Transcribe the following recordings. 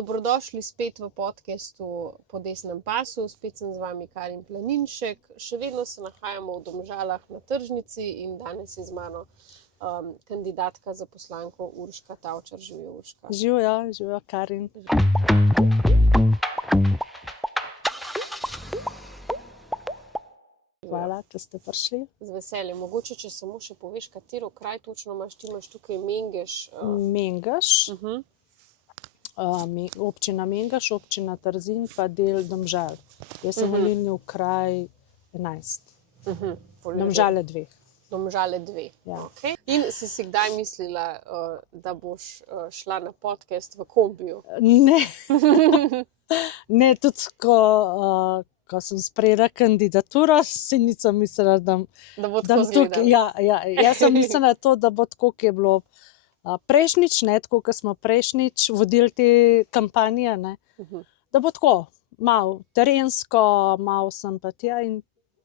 Dobrodošli spet v podcastu Po desnem pasu. Spet sem z vami Karin Planinšek. Še vedno se nahajamo v Domžalah na tržnici in danes je z mano kandidatka za poslanko Urška Tavčar. Živijo, Urška. Živijo, Karin. Hvala, da ste prišli. Z veseljem. Mogoče, če samo še poveš, katero kraj točno imaš. Ti imaš tukaj Mengeš. Mengeš, občina Mengeš, občina Trzin, pa del Domžal. Jaz sem volilni okraj 11. Domžale 2. Domžale 2. Ja. Okay. In si kdaj mislila, da boš šla na podcast v kombiju? Ne. Ne, tudi ko sem sprejela kandidaturo, si nisem mislila, da bo tako izgledalo. Jaz sem mislila to, da bo tako, kot je bilo prejšnjič, ne tako, kot smo prejšnjič vodili te kampanje, ne, da bo tako, malo terensko, malo sem pa tja in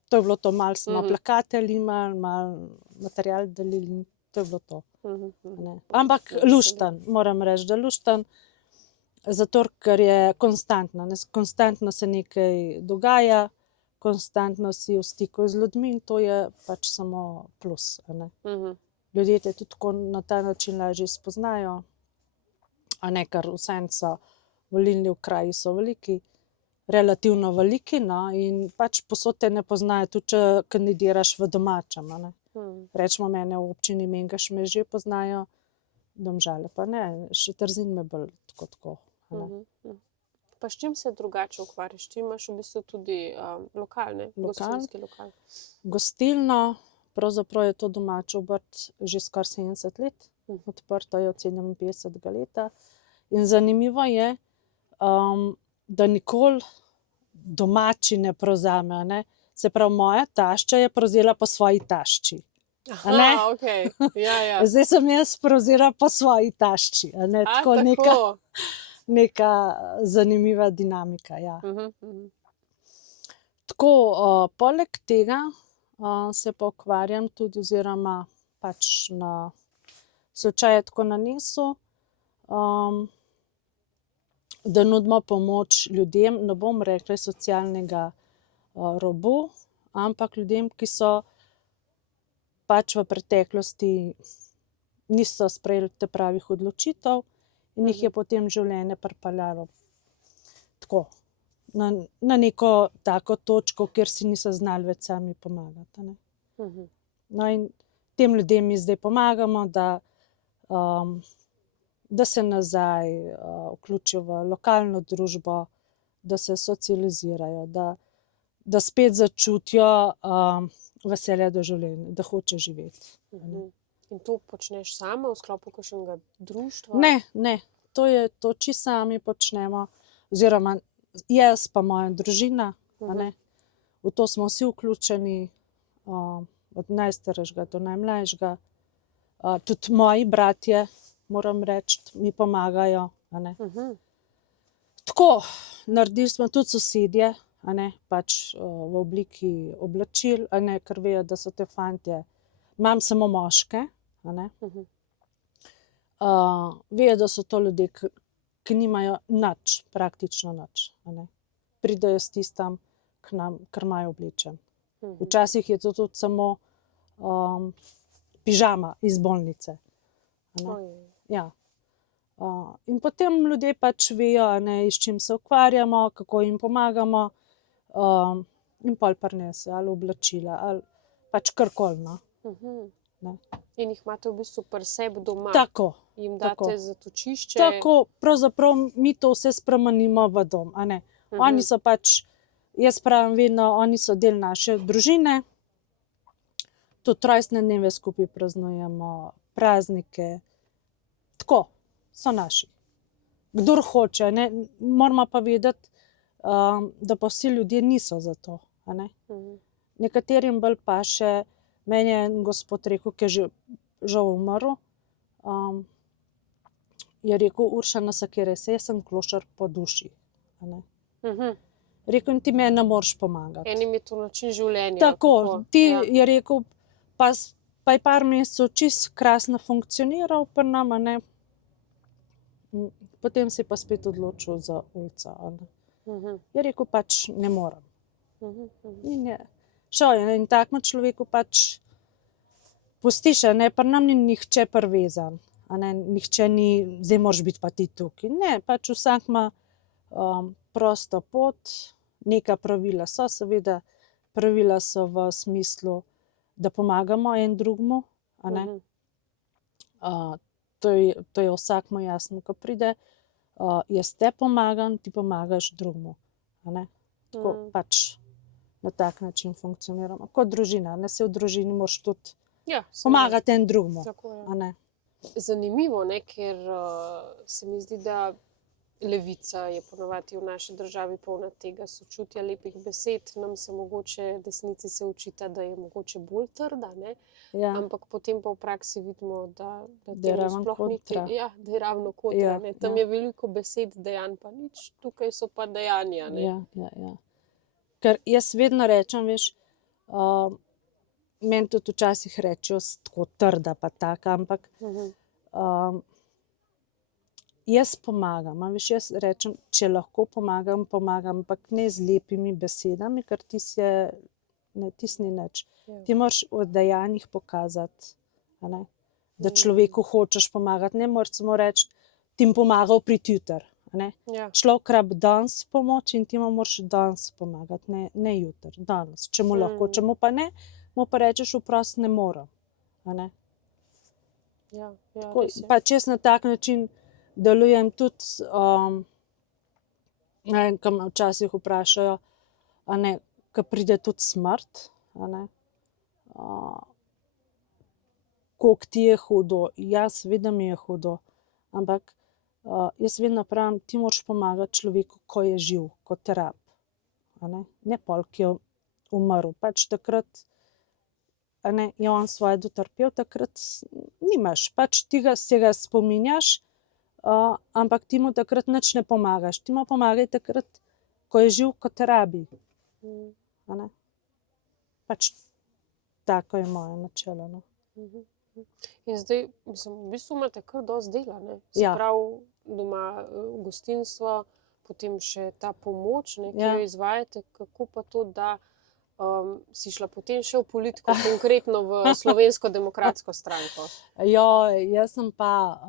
to je bilo to, malo smo plakatelji imeli, malo material delili, to je bilo to. Ne. Ampak lušten, moram reči, da lušten, zato, ker je konstantno. Konstantno se nekaj dogaja, konstantno si v stiku z ljudmi in to je pač samo plus. Ne? Ljudje te tudi tako na ta način lažje spoznajo, a ne, ker vseeno so volilni okraji so veliki, relativno veliki, no, in pač povsod te ne poznajo, tudi če kandidiraš v domačem. Ne? Rečemo, mene v občini Mengeš me že poznajo, Domžale pa ne, še Trzin me bolj tako. Pa s čim se drugače ukvarjaš? Ti imaš v bistvu tudi lokalne, gostinski lokal. Gostilno, pravzaprav je to domač obrt že skoraj 70 let, odprto je od 57. leta. In zanimivo je, da nikoli domači ne prevzame. Ne? Se pravi, moja tašča je prevzela po svoji tašči. Aha, okay. Ja. Zdaj sem jaz prevzela po svoji tašči. Tako. Neka zanimiva dinamika. Ja. Tako, poleg tega se pa ukvarjam tudi, oziroma pač na slučaj tako nanesel, da nudimo pomoč ljudem, ne bom rekla socialnega robu, ampak ljudem, ki so pač v preteklosti niso sprejeli te pravih odločitev, in jih je potem življenje pripeljalo tako, na neko tako točko, kjer si niso znali več sami pomagati. Ne? No, in tem ljudem mi zdaj pomagamo, da se nazaj vključijo v lokalno družbo, da se socializirajo, da spet začutijo veselje do življenja, da hoče živeti. In to počneš sama v sklopu kakšnega društva? Ne, to čisto sami počnemo, oziroma jaz pa moja družina, ne? V to smo vsi vključeni, od najstarejšega do najmlajšega, tudi moji bratje, moram reči, mi pomagajo. Ne? Tako, naredili smo tudi sosedje, pač v obliki oblačil, ker vejo, da so te fantje, imam samo moške, vejo, da so to ljudje, ki nimajo nič, praktično nič. Pridejo s tistim k nam, kar imajo oblečen. Včasih je to tudi samo pižama iz bolnice. Ja. In potem ljudje pač vejo, s čim se ukvarjamo, kako jim pomagamo, in pol prinese ali oblačila, ali pač karkoli. In jih imate v bistvu pri sebi doma? Tako. Jim date zatočišče? Tako, pravzaprav mi to vse spremenimo v dom. Oni so pač, jaz pravim vedno, oni so del naše družine, tudi rojstne dneve skupaj praznujemo, praznike, tako, so naši. Kdor hoče, moramo pa vedeti, da pa vsi ljudje niso za to. Nekaterim bolj paše, meni je en gospod rekel, ki je žal umrl, je rekel, Urša, na sekire se, jaz sem klošar po duši. Rekel, in ti meni ne moreš pomagati. Enim je to način življenja. Tako, ti je rekel, pa je par mesecev čisto krasno funkcioniral pri nama, potem se je pa spet odločil za ulico. Je rekel, pač ne morem. In je šel je, in takemu človeku pač pustiš, pri nam ni nihče privezan. Nihče ni, zdaj moraš biti pa ti tukaj. Ne, pač vsak ima prosto pot, neka pravila so, seveda pravila so v smislu, da pomagamo en drugemu. To je vsakmu jasno, ko pride. Jaz te pomagam, ti pomagaš drugemu. Tako pač na tak način funkcioniramo. Kot družina, ne, se v družini moraš tudi pomagati en drugemu. Zanimivo, ne, ker se mi zdi, da levica je ponavadi v naši državi polna tega sočutja, lepih besed, nam se mogoče, desnici se učita, da je mogoče bolj trda, ne? Ampak potem pa v praksi vidimo, da temu sploh ni da je ravno kontra. Tam je veliko besed, dejanj pa nič, tukaj so pa dejanja. Ker jaz vedno rečem, veš, meni tudi včasih rečejo tako trda pa taka, ampak jaz pomagam, veš, jaz rečem, če lahko pomagam, ampak ne z lepimi besedami, ker tis ni nič. Ti moraš v dejanjih pokazati, da človeku hočeš pomagati. Ne moraš samo reči, ti bom pomagal priti jutri. Človek rabi danes pomoč in ti mu moraš danes pomagati, ne jutri, danes. Če mu lahko, če mu pa ne, mu pa rečeš, vprost ne morem. Pač jaz na tak način delujem tudi, ko me včasih vprašajo, ko pride tudi smrt, koliko ti je hudo. Jaz seveda mi je hudo, ampak jaz vedno pravim, ti moraš pomagati človeku, ko je živ, ko te rabi. Ne pol, ki je umrl. Pač takrat je on svoje dotrpel, takrat nimaš. Pač ti se ga spominjaš, ampak ti mu takrat nič ne pomagaš. Ti mu pomagaj takrat, ko je živ, ko te rabi. Pač tako je moje načelo. In zdaj, mislim, v bistvu imate kar dosti dela, ne? Se pravi, doma gostinstvo, potem še ta pomoč, ki jo izvajate, kako pa to, da si šla potem še v politiko, konkretno v Slovensko demokratsko stranko? Jaz sem pa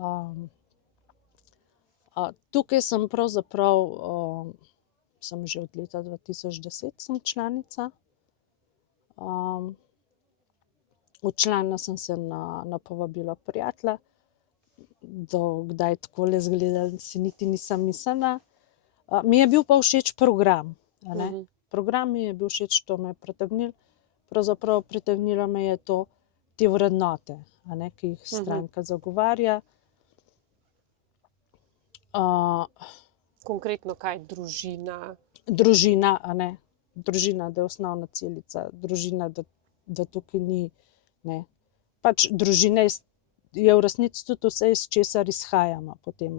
tukaj sem pravzaprav sem že od leta 2010 sem članica. Včlanila sem se na povabilo prijatelja, do kdaj takole izgleda, si niti nisem mislila. Mi je bil pa všeč program. Program mi je bil všeč, to me je pritegnilo. Pravzaprav pritegnilo me je to, te vrednote, ki jih stranka zagovarja. Konkretno kaj? Družina? Družina, družina, da je osnovna celica. Družina, da tukaj ni, pač družina je v resnici tudi vse, iz česar izhajamo potem,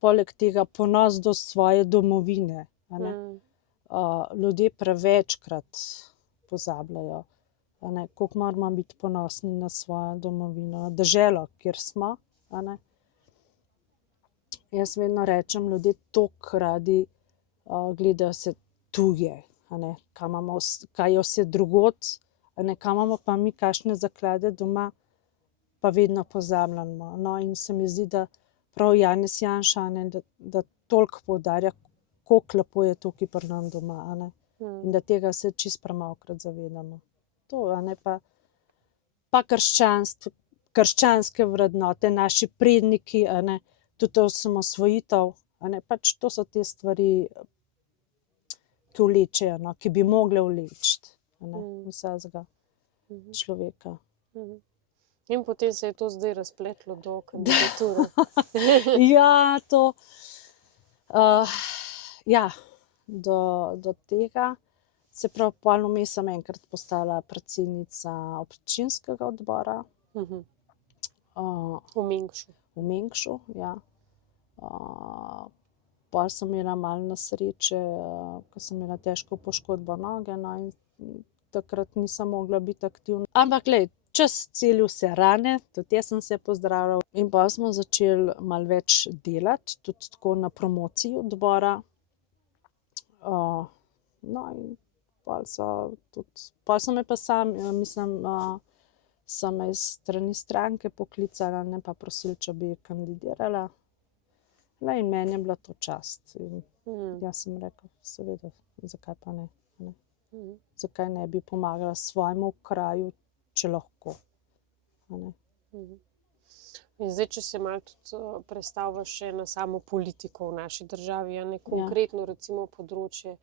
poleg tega ponos do svoje domovine, ljudje prevečkrat pozabljajo, koliko moramo biti ponosni na svojo domovino, na deželo, kjer smo. Jaz vedno rečem, ljudje toliko radi gledajo se tuje, kaj je vse drugod, kaj imamo pa mi kakšne zaklade doma, pa vedno pozabljamo. In se mi zdi, da prav Janez Janša, da toliko poudarja, koliko lepo je tukaj pri nam doma, in da tega se čisto premalokrat zavedamo. To, pa krščanske vrednote, naši predniki, tudi osamosvojitev, pač to so te stvari, ki vlečejo, ki bi mogle vleči vsakega človeka. In potem se je to zdaj razpletlo do kandidature. Do tega. Se pravi, pol vmes sem enkrat postala predsednica občinskega odbora. V Mengšu. V Mengšu, ja. Pol sem imela malo nesreče, ko sem imela težko poškodbo noge, in takrat nisem mogla biti aktivna. Ampak glej, čas celil vse rane, tudi jaz sem se pozdravljal. In pa smo začeli malo več delati, tudi tako na promociji odbora. No, in pol so me pa so me iz strani stranke poklicala, ne pa prosili, če bi kandidirala. In meni je bila to čast. In jaz sem rekla, seveda, zakaj pa ne? Zakaj ne bi pomagala svojemu kraju, če lahko? In zdaj, če se malo tudi predstaviš še na samo politiko v naši državi, konkretno recimo področje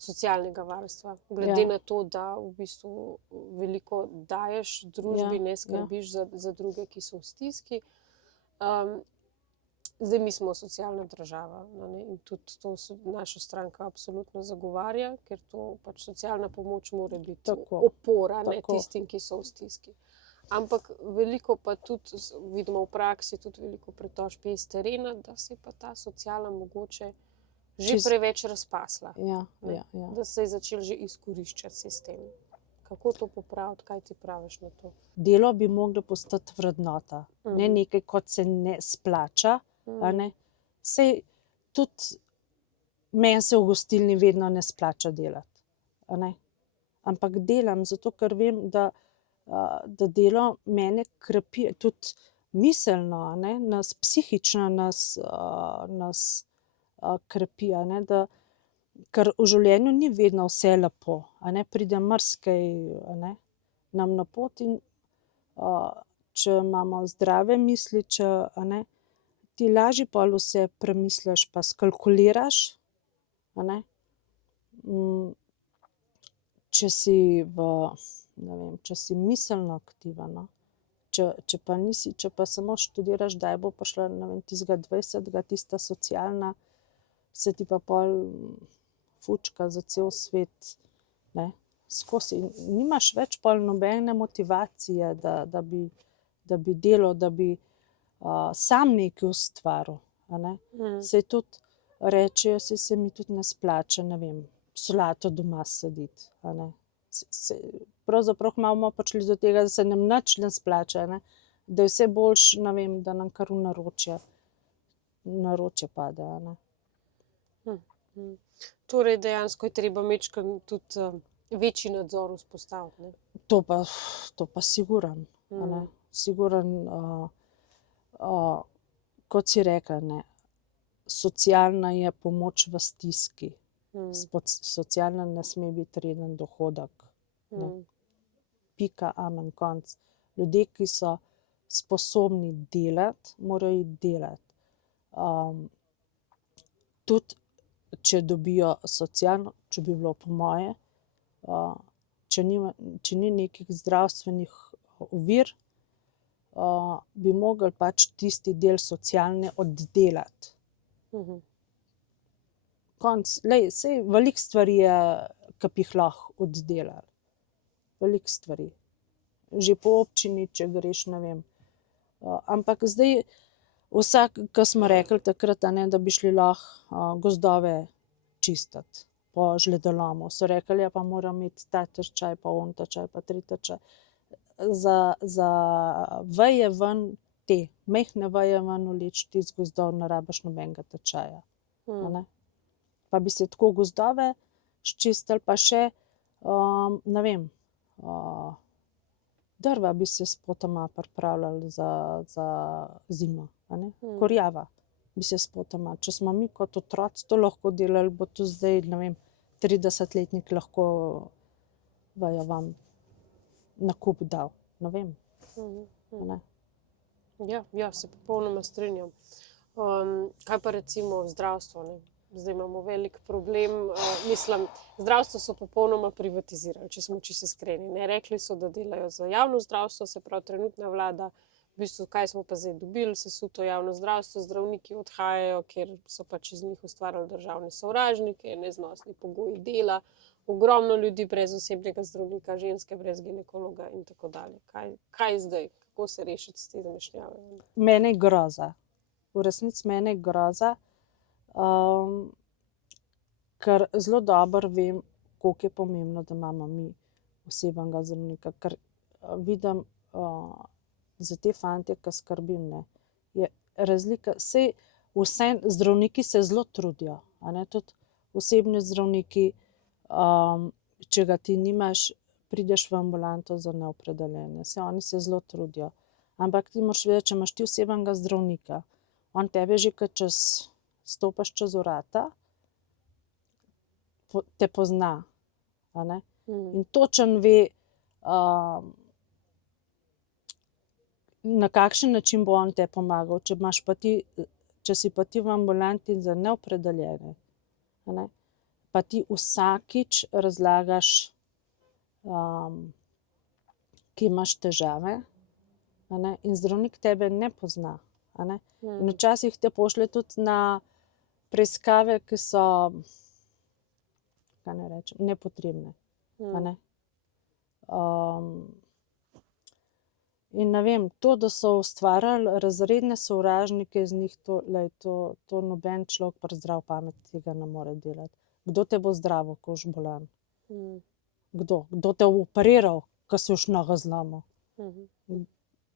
socialnega varstva, glede na to, da v bistvu veliko daješ družbi, ne skrbiš za druge, ki so v stiski. Zdaj mi smo socialna država, in tudi to naša stranka absolutno zagovarja, ker to pač socialna pomoč mora biti opora tistim, ki so v stiski. Ampak veliko pa tudi vidimo v praksi, tudi veliko pritožb iz terena, da se je pa ta sociala mogoče že preveč razpasla. Da se je začel že izkoriščati sistem. Kako to popraviti, kaj ti praviš na to? Delo bi moglo postati vrednota, ne nekaj, kot se ne splača. Sej tudi meni se v gostilni vedno ne splača delati. Ampak delam, zato ker vem, da delo mene krepi, tudi miselno, nas psihično nas krepi, ker v življenju ni vedno vse lepo, pride marsikaj nam na pot in če imamo zdrave misli, ti lažje pol vse premisliš pa skalkuliraš, če si če si miselno aktiven, če pa nisi, če pa samo študiraš, kdaj bo prišla, tistega 20, tista socialna, se ti pa pol fučka za cel svet, skozi. Nimaš več pol nobene motivacije, da bi delal, da bi sam nekaj ustvaril. Sej tudi rečejo, se mi tudi ne splača, solato doma saditi. Pravzaprav malo prišli do tega, da se nam nič ne splača, da je vse boljše, da nam kar v naročje pade. Torej dejansko je treba majčkeno tudi večji nadzor vzpostaviti. To pa sigurno. Sigurno, kot si rekla, socialna je pomoč v stiski. Socialna ne sme biti reden dohodek. Pika, amen, konc. Ljudje, ki so sposobni delati, morajo iti delati. Tudi če dobijo socialno, če bi bilo po moje, če ni nekih zdravstvenih ovir, bi mogli pač tisti del socialne oddelati. Konc, saj veliko stvari je, ki bi jih lahko oddelali. Veliko stvari. Že po občini, če greš, ampak zdaj vsak, ko smo rekli takrat, da bi šli lahko gozdove čistiti po žledolomu, so rekli, ja, pa moram imeti ta tečaj, pa on tečaj, pa tretji tečaj. Za veje ven, te majhne veje ven vleči iz gozdov, ne rabiš nobenega tečaja. Pa bi se tako gozdove sčistili, pa še, drva bi se spotoma pripravljali za zimo, kurjava bi se spotoma. Če smo mi kot otroci to lahko delali, bo to zdaj, 30-letnik lahko vejo vam na kup dal. Ne vem. Ja, se popolnoma strinjam. Kaj pa recimo zdravstvo, Zdaj imamo velik problem, zdravstvo so popolnoma privatizirali, če smo čisto iskreni, Rekli so, da delajo za javno zdravstvo, se pravi trenutna vlada, v bistvu kaj smo pa zdaj dobili, sesuto javno zdravstvo, zdravniki odhajajo, ker so pač iz njih ustvarjali državne sovražnike, neznosni pogoji dela, ogromno ljudi brez osebnega zdravnika, ženske brez ginekologa in tako dalje. Kaj zdaj? Kako se rešiti s te zmešnjave? Mene je groza. V resnici mene je groza, ker zelo dobro vem, koliko je pomembno, da imamo mi osebnega zdravnika, ker vidim za te fante, ki skrbim, ne, je razlika. Sej vse zdravniki se zelo trudijo, a ne, tudi osebni zdravniki, če ga ti nimaš, prideš v ambulanto za neopredeljene. Sej oni se zelo trudijo. Ampak ti moraš vedeti, če imaš ti osebnega zdravnika, on tebe že, ko stopaš čez vrata, te pozna, a ne. In točno ve, na kakšen način bo on te pomagal. Če si pa ti v ambulanti za neopredeljene, a ne, pa ti vsakič razlagaš, kje imaš težave, a ne, in zdravnik tebe ne pozna, a ne. In včasih te pošlje tudi na preiskave, ki so, kaj naj rečem, nepotrebne, a ne. In ne vem, to, da so ustvarjali razredne sovražnike iz njih, to noben človek pri zdrav pameti tega ne more delati. Kdo te bo zdravil, ko boš bolan? Kdo? Kdo te bo operiral, ko si boš nogo zlomil?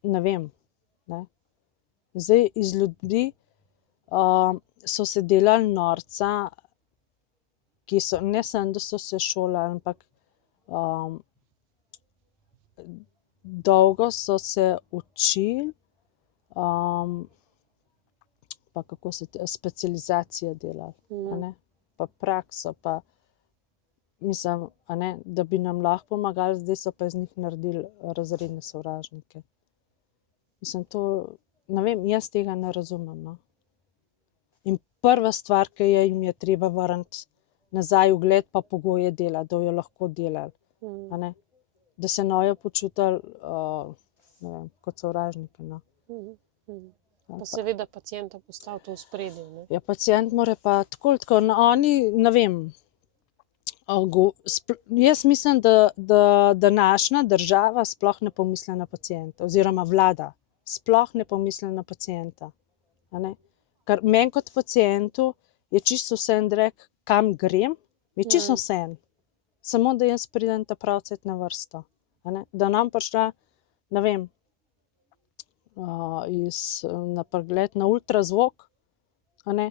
Ne vem, ne. Zdaj iz ljudi so se delali norca, ki so, ne samo, da so se šolali, ampak dolgo so se učili, pa kako se specializacije delali, a ne, pa prakso, pa mislim, a ne, da bi nam lahko pomagali, zdaj so pa iz njih naredili razredne sovražnike. Mislim, to, ne vem, jaz tega ne razumem, no. In prva stvar, ki jim je treba vrniti nazaj ugled pa pogoje dela, da jo lahko delali, a ne. Da se ne bojo počutili, ne vem, kot sovražniki, no. Pa seveda pacienta postaviti v ospredje, ne. Ja, pacient mora pa tako ali tako, oni, ne vem, jaz mislim, da današnja država sploh ne pomisli na pacienta, oziroma vlada sploh ne pomisli na pacienta, a ne. Ker meni kot pacientu je čisto vseeno reči, kam grem, mi je čisto vseeno. Samo da jaz pridem ta pravcet na vrsto, a ne. Da nam prišla, ne vem, na pregled na ultrazvok, a ne,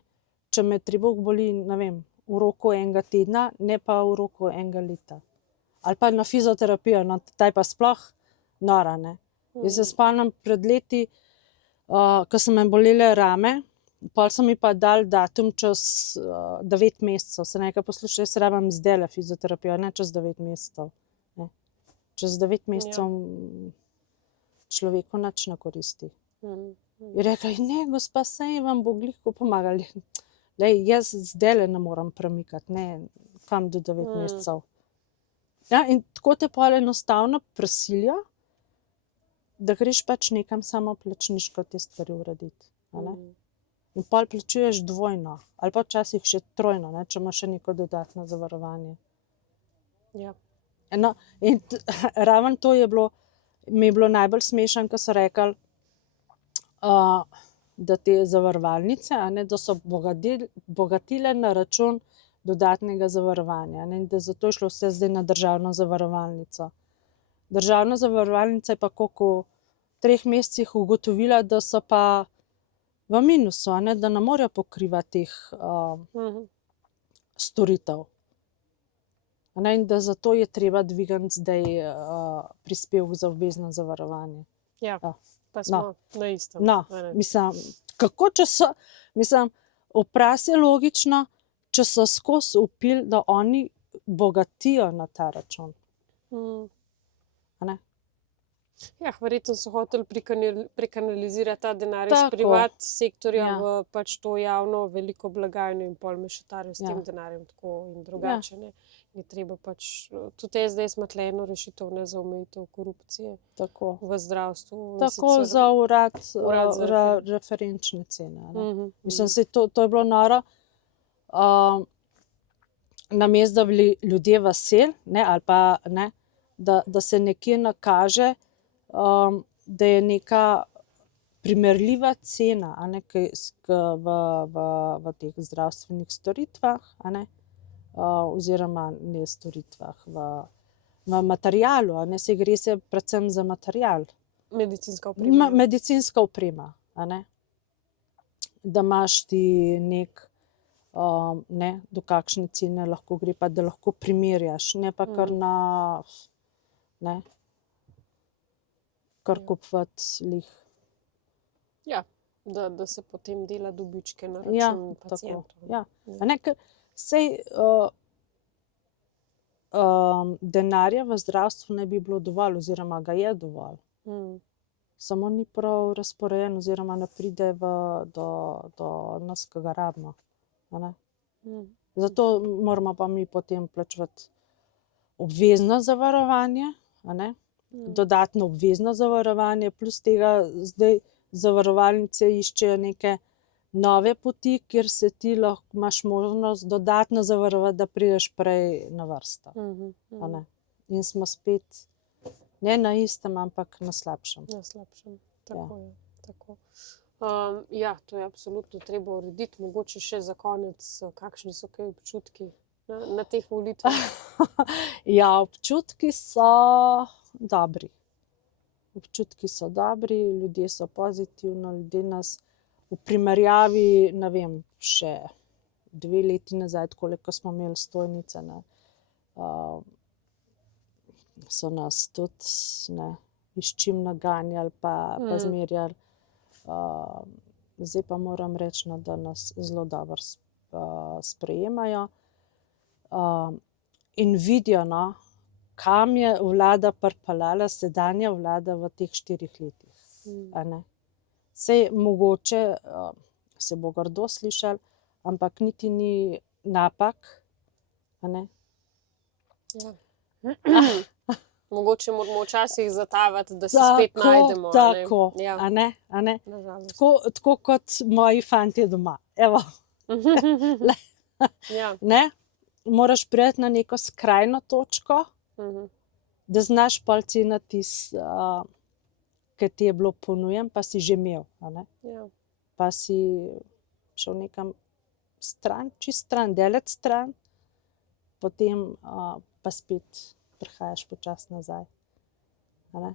če me trebuh boli, ne vem, v roku enega tedna, ne pa v roku enega leta. Ali pa na fizioterapijo, no, ta je pa sploh nora, ne. Jaz se spomnim pred leti, ko so me bolele rame, pol so mi pa dali datum čez 9 mesecev. Sem rekla, poslušaj, jaz rabim zdajle fizioterapijo, ne čez 9 mesecev, ne. Čez 9 mesecev človeku nič ne koristi. Je rekla, ne, gospa, saj vam bo glih pomagali. Glej, jaz zdajle ne morem premikati, ne, kam do 9 mesecev. Ja, in tako te pol enostavno prisilijo, da greš pač nekam samoplačniško te stvari urediti, a ne. In pol plačuješ dvojno, ali pa včasih še trojno, ne, če imaš še neko dodatno zavarovanje. Ja. No, in ravno to mi je bilo najbolj smešno, ko so rekli, da te zavarovalnice, a ne, da so bogatile na račun dodatnega zavarovanja, ne, in da zato je šlo vse zdaj na državno zavarovalnico. Državna zavarovalnica je pa koliko v 3 mesecih ugotovila, da so pa v minusu, a ne, da ne morejo pokrivati teh storitev. A ne, in da zato je treba dvigati zdaj prispevek za obvezno zavarovanje. Ja, pa smo na istem. No, mislim, kako če so, mislim, vprašaj logično, če so skozi vpili, da oni bogatijo na ta račun. A ne? Ja, verjetno so hoteli prekanalizirati ta denar iz Tako. privat sektorja Ja. v pač to javno veliko blagajno in pol mešetarijo s Ja. tem denarjem tako in drugače, ne. Je treba pač, tudi SDS ima tule eno rešitev, ne, za omejitev korupcije Tako. v zdravstvu. In Tako sicer- za urad za referenčne cene, a ne. Mislim, Mhm. saj to je bilo noro. Namesto, da bi ljudje veseli, ne, ali pa ne, da se nekje nakaže, da je neka primerljiva cena, a ne, v teh zdravstvenih storitvah, a ne, oziroma ne storitvah, v materialu, a ne, saj gre se predvsem za material, Medicinska oprema. medicinska oprema, a ne? Da imaš ti nek, ne, do kakšne cene lahko gre, pa da lahko primerjaš, ne pa kar ne, kar kupovati lih. Ja, da se potem dela dobičke na Ja, račun tako, pacientov. ja. A ne, ker sej denarja v zdravstvu ne bi bilo dovolj, oziroma ga je dovolj. Samo ni prav razporejen, oziroma ne pride do nas, ki ga rabimo. A ne? Zato moramo pa mi potem plačevati obvezno zavarovanje, a ne? Dodatno obvezno zavarovanje, plus tega zdaj zavarovalnice iščejo neke nove poti, kjer se ti lahko imaš možnost dodatno zavarovati, da prideš prej na vrsto. A ne? In smo spet ne na istem, ampak na slabšem. Na slabšem, tako je. Tako. Ja, to je absolutno treba urediti. Mogoče še za konec, kakšni so kaj občutki na teh volitvah? Ja, občutki so dobri. Občutki so dobri, ljudje so pozitivno, ljudje nas v primerjavi, ne vem, še 2 leti nazaj, koliko smo imeli stojnice, ne, so nas tudi, ne, iz čim naganjali pa zmerjali. Zdaj pa moram reči, no, da nas zelo dobro sprejemajo. In vidijo, no, kam je vlada pripeljala, sedanja vlada v teh 4 letih. A ne? Sej mogoče se bo grdo slišalo, ampak niti ni napak, a ne? Ja. Mogoče moramo včasih zatavati, da se spet najdemo. Tako, Ja. a ne? A ne? Nažalost. Tako kot moji fantje doma. Evo, Ja. ne? Moraš priti na neko skrajno točko, da znaš pol ceniti tisto, ki ti je bilo ponujen, pa si že imel, a ne? Ja. Pa si šel nekam stran, čist stran, daleč stran, potem pa spet prihajaš počasi nazaj. A ne?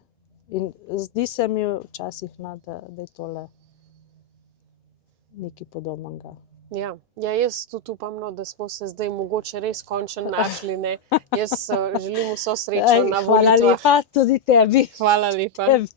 In zdi se mi včasih, no, da je tole nekaj podobnega. Ja. Ja, jaz tudi upam, no, da smo se zdaj mogoče res končno našli, ne. Jaz želim vso srečo na Hvala volitvah. lepa, tudi tebi. Hvala lepa. Tebi.